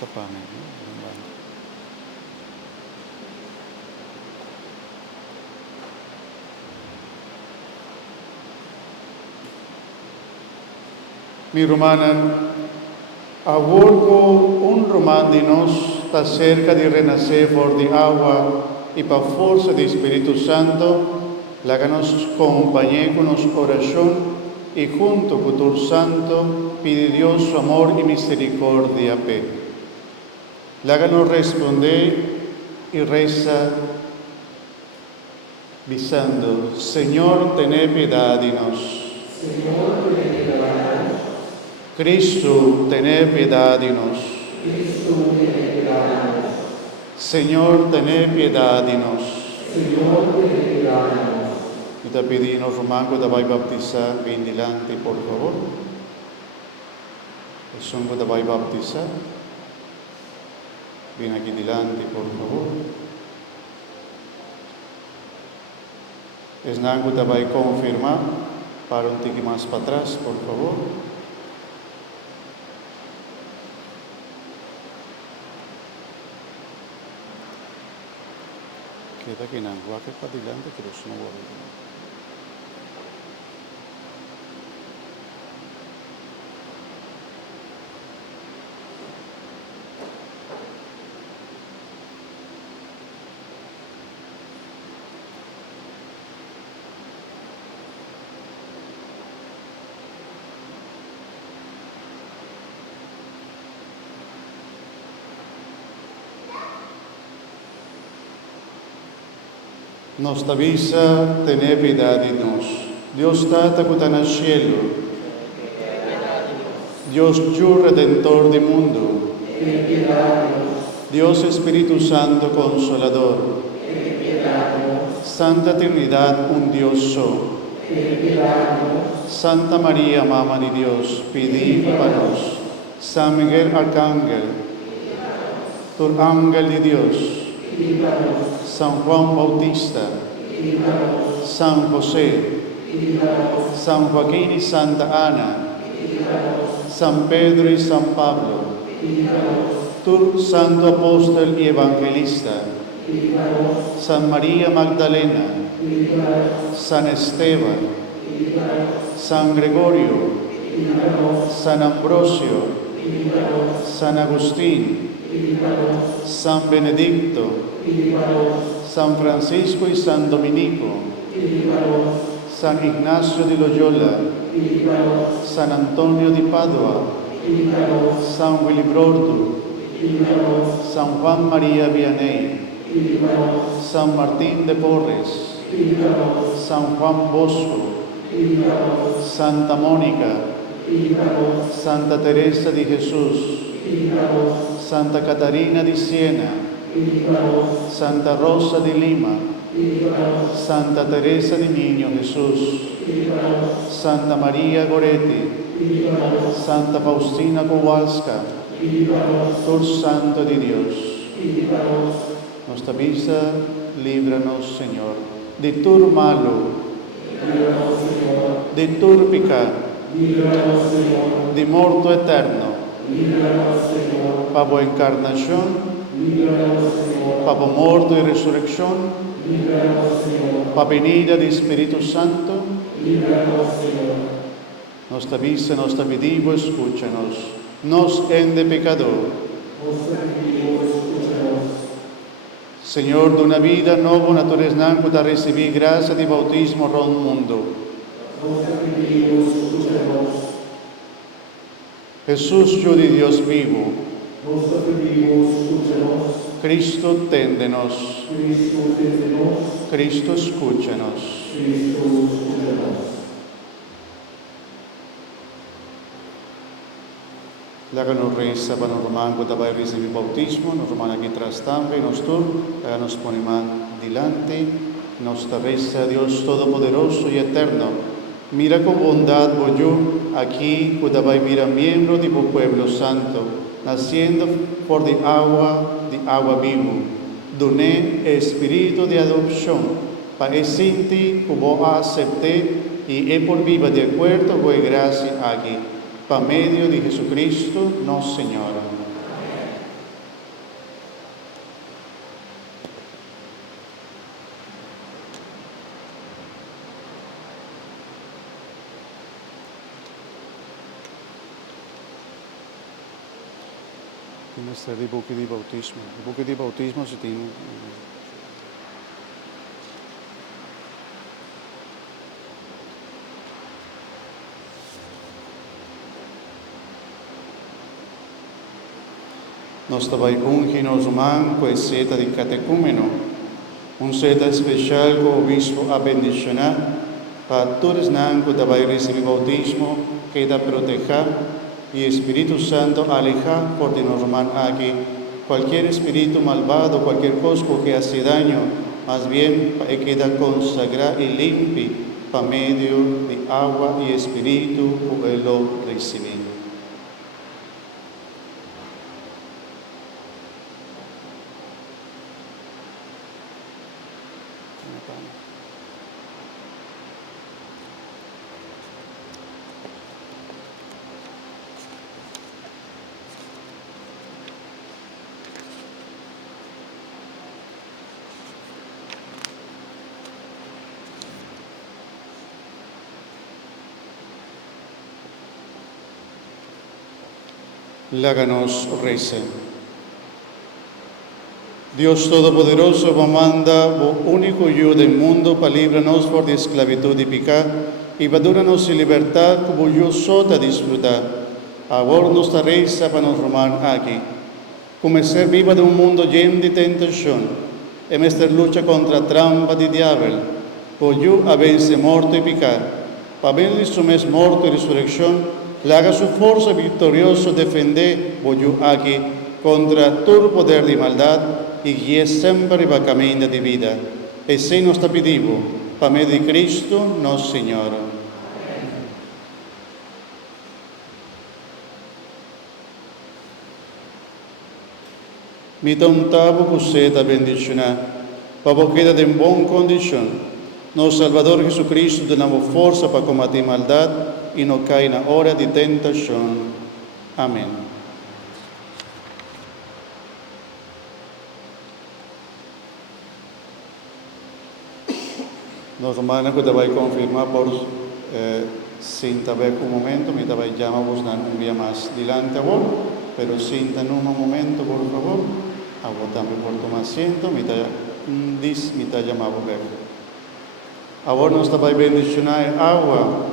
tapanin, ¿no? Mi romanan, avorco un roman di nos sta cerca di renascer for di agua y pa forza di Espíritu Santo, láganos compañía con nos oración y junto con tu Santo pide Dios su amor y misericordia. Láganos responder y reza diciendo: Señor, tened piedad de nos. Señor, tened piedad de nos. Cristo, tened piedad de nos. Cristo, tened piedad de nos. Señor, tened piedad de nos. Señor, tened piedad de nos. Y te pedimos, Román, que te vaya a bautizar, ven delante, por favor. El son que te vaya a bautizar, ven aquí delante, por favor. Es nada que te vaya a confirmar, para un tique más para atrás, por favor. Queda que en agua que para adelante, pero eso no va a ver. Nos avisa, tened piedad de nos. Dios Tata que está en el cielo. Dios yo redentor del mundo. Ten piedad de nos. Dios Espíritu Santo Consolador. Ten piedad de nos. Santa Trinidad, un Dios solo. Ten piedad de nos. Santa María, Mamá de Dios, pedid para nos. San Miguel Arcángel, tu ángel de Dios. Líbranos, San Juan Bautista, líbranos, San José, líbranos, San Joaquín y Santa Ana, líbranos, San Pedro y San Pablo, líbranos, tu santo apóstol y evangelista, líbranos, San María Magdalena, líbranos, San Esteban, líbranos, San Gregorio, líbranos, San Ambrosio, líbranos, San Agustín, líbranos, San Benedicto, líbranos, San Francisco y San Dominico, líbranos, San Ignacio de Loyola, líbranos, San Antonio de Padua, líbranos, San Willibrordu, líbranos, San Juan María Vianney, líbranos, San Martín de Porres, líbranos, San Juan Bosco, líbranos, Santa Mónica, líbranos, Santa Teresa de Jesús, líbranos, Santa Catarina de Siena, líbranos, Santa Rosa de Lima, líbranos, Santa Teresa de Niño Jesús, líbranos, Santa María Goretti, líbranos, Santa Faustina Kowalska, líbranos, Tor Santo de Dios. líbranos, Nuestra visa, líbranos, Señor, de tur malo, líbranos, Señor, de tur pecado, líbranos, Señor, de morto eterno, líbranos, Señor, pavo encarnación, líbranos, Señor, pavo muerto y resurrección, líbranos, Señor, pa venida de Espíritu Santo, líbranos, Señor, nuestra visa, nuestra pedimos, escúchanos, nos ende pecador. nos pedimos, escúchanos, Señor, de una vida nueva, naturaleza, para recibir gracia de bautismo ron mundo. nos pedimos, escúchanos, Jesús, yo de Dios vivo, nos pedimos, escúchanos, Cristo, téndenos, Cristo, téndenos, Cristo, escúchanos. Cristo, escúchanos. Láganos reza para nos román que va a recibir bautismo, nos román aquí tras también, nos tur, láganos ponemán delante, nos reza Dios Todopoderoso y Eterno. Mira con bondad voy yo aquí, que va a mira miembro de tu pueblo santo, naciendo por de agua vivo. Doné espíritu de adopción, para esinti que vos acepté y he por viva de acuerdo con gracia aquí. Por medio de Jesucristo, nuestro Señor. Questa è dei buchi di bautismo. I buchi di bautismo si tienen. Nos tabay ungi nos human que seta de catecúmeno, un seta especial que o obispo a bendicionar, para todos nanco tabay recibir bautismo, queda proteger y Espíritu Santo aleja por de normal aquí cualquier espíritu malvado, cualquier cosa que hace daño, más bien queda consagrar y limpio para medio de agua y espíritu que lo recibe. Láganos recen. Dios Todopoderoso, vos manda, vos único yo del mundo, para librarnos por de esclavitud y pecado, y para darnos libertad como yo sota disfrutar. Ahora nos reza para nos romar aquí. Como ser viva de un mundo lleno de tentación, en esta lucha contra trampa de diablo, por yo haberse muerto y pecado, para ver su mes muerto y resurrección, le haga su fuerza victoriosa defender, por yo aquí, contra todo poder de maldad, y guíe siempre va camino de vida. Y se nos está pedido, para medio de Cristo, nuestro Señor. Mi tontavo coseta bendicionar, para que quede en buena condición. Nuestro Salvador Jesucristo, damos fuerza para combatir maldad y no cae en la hora de tentación. Amén. Nos hermanos que te voy a confirmar por sin saber un momento, me te voy a llamar un día más delante a vos, pero sin en un momento, por favor, a vos también por tomar asiento, me te llamamos ver. Ahora nos te voy a bendicionar agua.